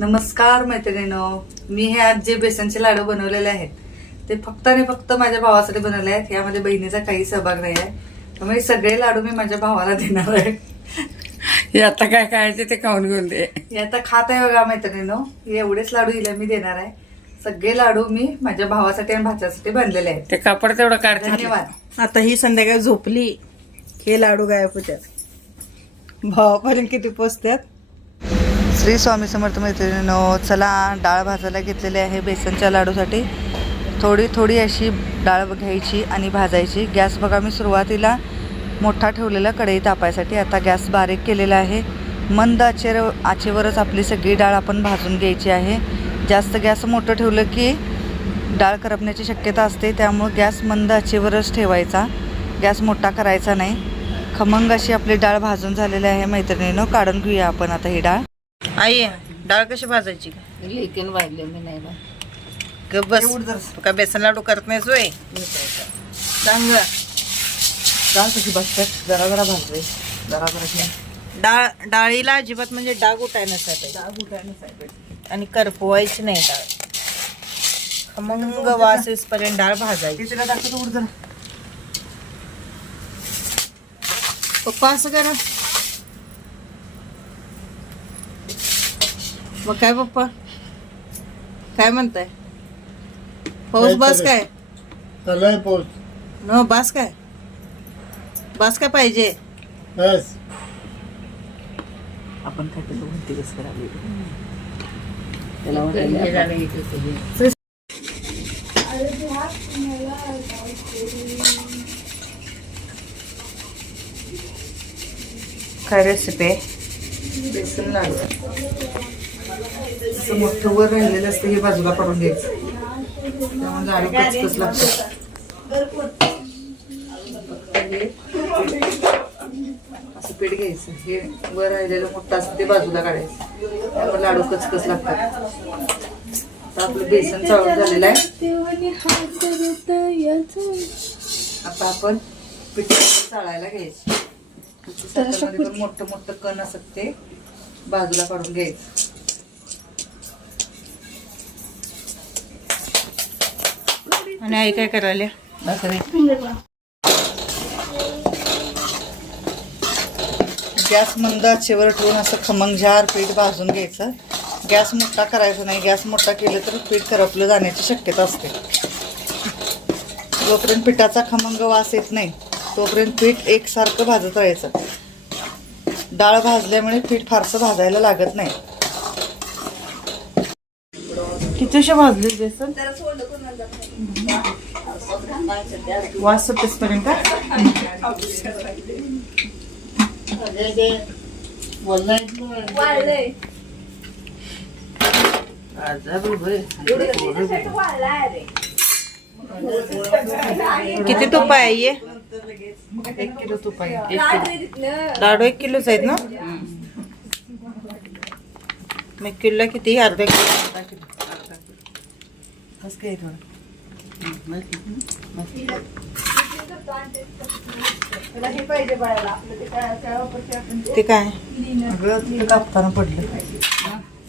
नमस्कार मैत्रिणीनो. मी हे आज जे बेसनचे लाडू बनवलेले आहेत ते फक्त आणि फक्त माझ्या भावासाठी बनवले आहेत. यामध्ये बहिणीचा काही सहभाग नाही आहे. त्यामुळे हे सगळे लाडू मी माझ्या भावाला देणार आहे. हे आता काय खायचे ते खाऊन घेऊन दे. हे आता खात आहे बघा मैत्रिणीनो. हे एवढेच लाडू हिला मी देणार आहे. सगळे लाडू मी माझ्या भावासाठी आणि भाच्यासाठी बनलेले आहेत. ते कापड तेवढं काढते धन्यवाद. आता ही संध्याकाळी झोपली. हे लाडू गायब होत्यात. भावापर्यंत किती पोचत्यात? श्री स्वामी समर्थ मैत्रिणीनो चला डाळ भाजायला घेतलेली आहे बेसनच्या लाडूसाठी. थोडी थोडी अशी डाळ घ्यायची आणि भाजायची. गॅस बघा मी सुरुवातीला मोठा ठेवलेला कढई तापायसाठी. आता गॅस बारीक केलेला आहे. मंद आचेर आचेवरच आपली सगळी डाळ आपण भाजून घ्यायची आहे. जास्त गॅस मोठं ठेवलं की डाळ करपण्याची शक्यता असते. त्यामुळं गॅस मंद आचेवरच ठेवायचा. गॅस मोठा करायचा नाही. खमंग अशी आपली डाळ भाजून झालेली आहे मैत्रिणीनं. काढून घेऊया आपण आता ही डाळ. आई डाळ कशी भाजायची? लेकीन वाढले मी नाही बस काय बेसन लाडू करत नाहीस वय सांग ग. डाळ कशी बसतात जरा जरा भाजवे जरा जरा डाळ डाळीला अजिबात म्हणजे डाग उठाय नसतात आणि करपवायची नाही डाळ. खमंग वास येईपर्यंत डाळ भाजायची. तिला दाखवतो पप्पा असं करा. मग काय पप्पा? काय म्हणताय? पाऊस बास काय? चाललाय पाऊस. न बास काय? बास काय पाहिजे? बस. आपण काय केलं म्हणते कसं करावी. काय रेसिपी बेसन लाडू. असं मोठं वर राहिलेलं असतं हे बाजूला काढून घ्यायचं. त्यामुळे कचकच लागतं. असं पीठ घ्यायचं. हे वर राहिलेलं मोठं असतं ते बाजूला काढायचं. त्यामुळे लाडू कचकच लागतात. आता आपलं बेसन चालू झालेलं आहे. आता आपण पीठ चाळायला घ्यायचं. पण मोठं मोठं कण असत ते बाजूला काढून घ्यायचं. आणि आई काय करायला गॅस मंद आचेवर ठेवून असं खमंगझार पीठ भाजून घ्यायचं. गॅस मोठा करायचा नाही गॅस मोठा केलं तर पीठ करपलं जाण्याची शक्यता असते. जोपर्यंत पिठाचा खमंग वास येत नाही तोपर्यंत पीठ एकसारखं भाजत राहायचं. डाळ भाजल्यामुळे पीठ फारसं भाजायला लागत नाही. कितीशे भाजले बेसन? वास सुटेसपर्यंत किती तुप आहे ये? एक किलो तूप आहे लाडू एक किलोच आहेत ना? मग किलो किती? अर्धा किलो. बस काय थोडं ते काय? अगं कापताना पडलं.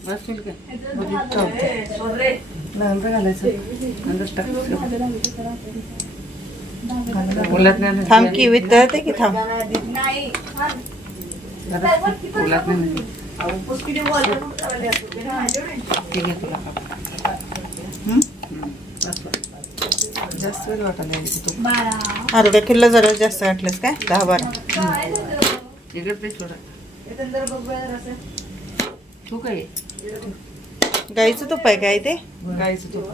बसशील घालायचं. अंदाज टाक. बोलत नाही ना. थांब की वितळते की थांब? बोलत नाही तुला. हं? जास्त वेळ वाटायला लागली तूप अर्धा किलो जरा जास्त वाटलंस काय? दहा बारा. ते. तू काय? गाईचं तुप आहे काय ते? गाईचं तूप.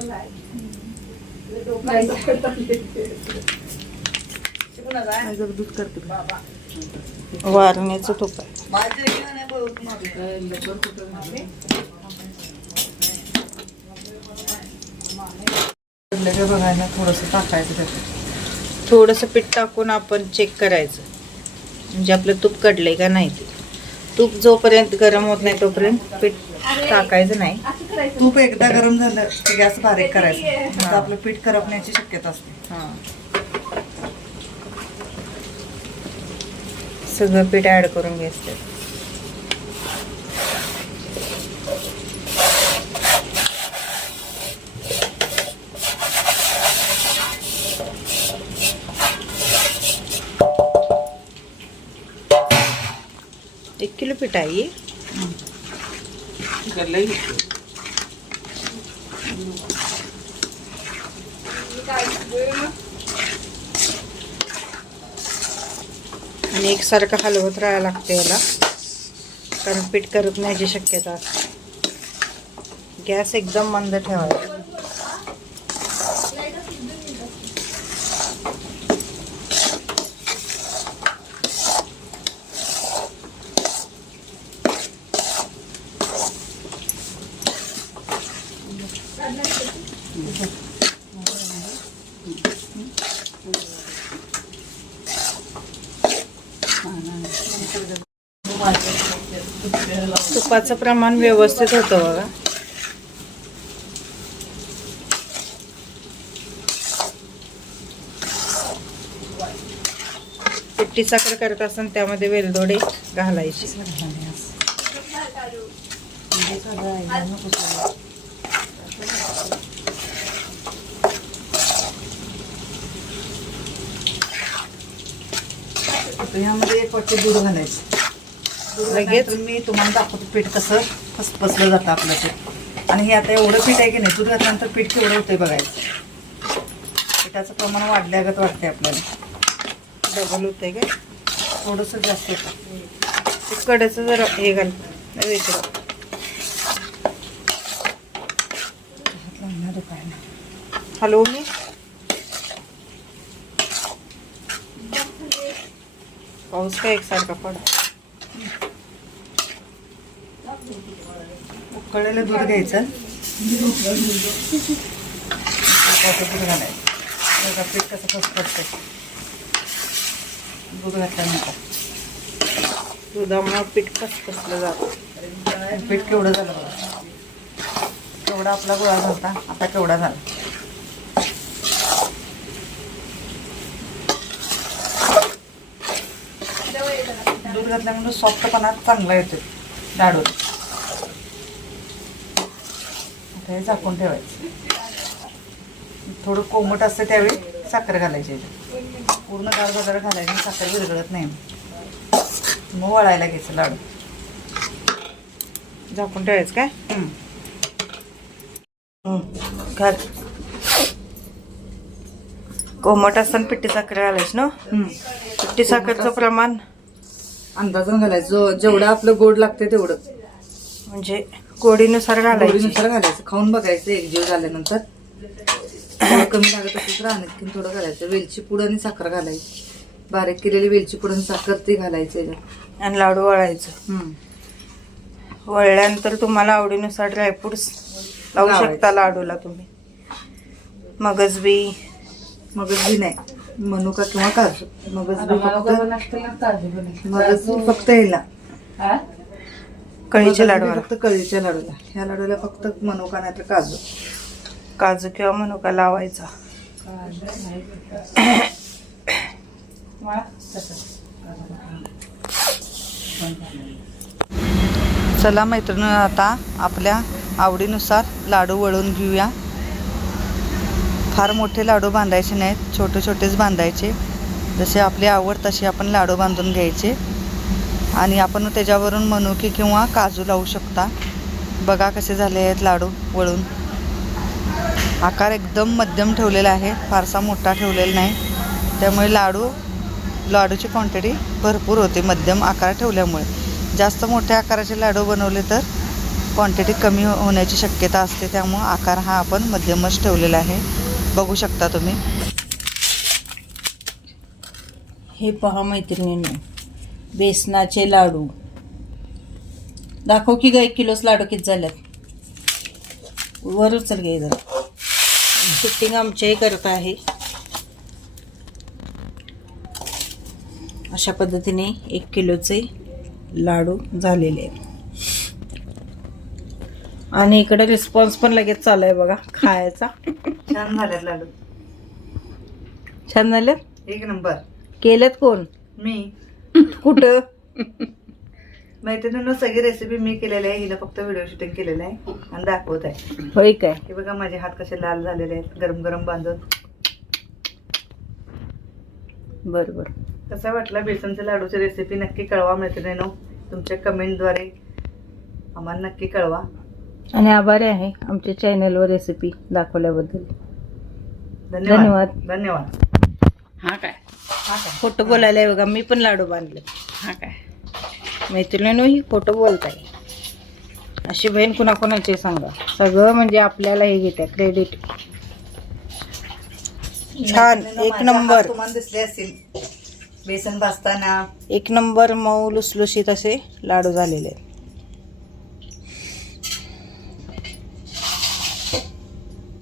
दूध करते वारण्याचं तुप आहे. का बघायला थोडंसं टाकायचं त्याच्यात थोडंसं पीठ टाकून आपण चेक करायचं. म्हणजे आपलं तूप कडलंय का नाही ते. तूप जोपर्यंत गरम होत नाही तोपर्यंत पीठ टाकायचं नाही. तूप एकदा गरम झालं की गॅस बारीक करायचं. आपलं पीठ करपण्याची शक्यता असते. हां. सगळं पीठ ऍड करून घ्यायचं पीठ आहे आणि एकसारखं हलवत राहायला लागते याला कारण पीठ करत नाही शक्यता असते गॅस एकदम मंद ठेवायचा तुपाचं प्रमाण व्यवस्थित होतं बघा. पिट्टी साखर करत असताना त्यामध्ये वेलदोडे घालायचे. आता ह्यामध्ये एक वाटी दूध घालायचं. लगेच? मी तुम्हाला दाखवतो पीठ कसं फसफसलं जातं आपलं पीठ आणि हे आता एवढं पीठ आहे की नाही दूध घातल्यानंतर पीठ केवढं होतंय बघायचं. पिठाचं प्रमाण वाढल्यागत वाटतंय आपल्याला. डबल होतंय काय? थोडंसं जास्त होतं कडेचं जरा हे घाल वेगळं. हात आहे. हलवू मी? पाऊस काय एकसारखा पड उकळलेलं दूध घ्यायचं दूध घालायचं पीठ कसं फसफसतं दूध घातल्यानंतर दुधामुळे पीठ फसफसलं जातं पीठ केवढं झालं बघा केवढा आपला गोळा झाला आता केवढा झाला दूध घातल्यामुळे सॉफ्टपणा चांगला येतो लाडू आता हे झाकून ठेवायचं. थोडं कोमट असतं त्यावेळी साखर घालायची. पूर्ण गार वगैरे घालायची साखर विरघळत नाही. मग वळायला घ्यायचं लाडू. झाकून ठेवायचं काय. घाल. कोमट असताना पिट्टी साखर घालायची ना. पिट्टी साखरचं प्रमाण अंदाजानं घालायचं. जो- जेवढं आपलं गोड लागते तेवढं. म्हणजे गोडीनुसार घालायची. गोडीनुसार घालायचं. खाऊन बघायचं एक जीव झाल्यानंतर. थोडं कमी लागत असेल तर आणखीन थोडं घालायचं. वेलची पूड आणि साखर घालायची. बारीक केलेली वेलची पूड आणि साखर ती घालायची याच्यात. आणि लाडू वळायचं. हम्म. वळल्यानंतर तुम्हाला आवडीनुसार ड्रायफ्रुट्स लावू लावायचे. शकता लाडूला तुम्ही. मगज बी मगज बी नाही. मनुका किंवा काजू. मगज बी फक्त मगज बी फक्त ह्याला कळीचे लाडू फक्त कळीच्या लाडूला. ह्या लाडूला फक्त मनुका नाही तर काजू. काजू किंवा मनुका लावायचा. चला मैत्रिणी आता आपल्या आवडीनुसार लाडू वळून घेऊया. फार मोठे लाडू बांधायचे नाहीत छोटे छोटेच बांधायचे. जसे आपली आवड तसे आपण लाडू बांधून घ्यायचे. आणि आपण त्याच्यावरून मनुकी किंवा काजू लावू शकता. बघा कसे झाले आहेत लाडू वळून. आकार एकदम मध्यम ठेवलेला आहे फारसा मोठा ठेवलेला नाही. त्यामुळे लाडू लाडूची क्वांटिटी भरपूर होते मध्यम आकार ठेवल्यामुळे. जास्त मोठ्या आकाराचे लाडू बनवले तर क्वांटिटी कमी होण्याची शक्यता असते. त्यामुळं आकार हा आपण मध्यमच ठेवलेला आहे. बघू शकता तुम्ही. हे पहा मैत्रिणींनी बेसनाचे लाडू. दाखव की ग एक किलोच लाडू किती झाल्यात वर उचल गे जरा फिटिंग आमच्याही करत आहे. अशा पद्धतीने एक किलोचे लाडू झालेले आहेत. आणि इकडे रिस्पॉन्स पण लगेच चालू आहे बघा खायचा. छान झाल्यात लाडू. छान झालं? एक नंबर. केलेत कोण? मी. कुठं? मैत्रिणींनो सगळी रेसिपी मी केलेली आहे हिला फक्त व्हिडिओ शूटिंग केलेलं आहे आणि दाखवत आहे. होय काय? हे बघा माझे हात कसे लाल झालेले आहेत गरम गरम बांधून. बरं बरं कसा वाटला बेसनच्या लाडूची रेसिपी नक्की कळवा मैत्रिणीनो. तुमच्या कमेंटद्वारे आम्हाला नक्की कळवा. आणि आभारी आहे आमच्या चॅनलवर रेसिपी दाखवल्याबद्दल. धन्यवाद. धन्यवाद. धन्यवाद. हा काय? खोटं बोलायला आहे बघा मी पण लाडू बांधले. हा काय? मैत्रिणीनं ही खोटं बोलताय. अशी बहीण कुणाकुणाची सांगा? सगळं म्हणजे आपल्याला हे घेते क्रेडिट छान एक नंबर. तुम्हाला दिसले असतील. बेसन भाजताना. एक नंबर मऊ लुसलुशीत असे लाडू झालेले आहेत.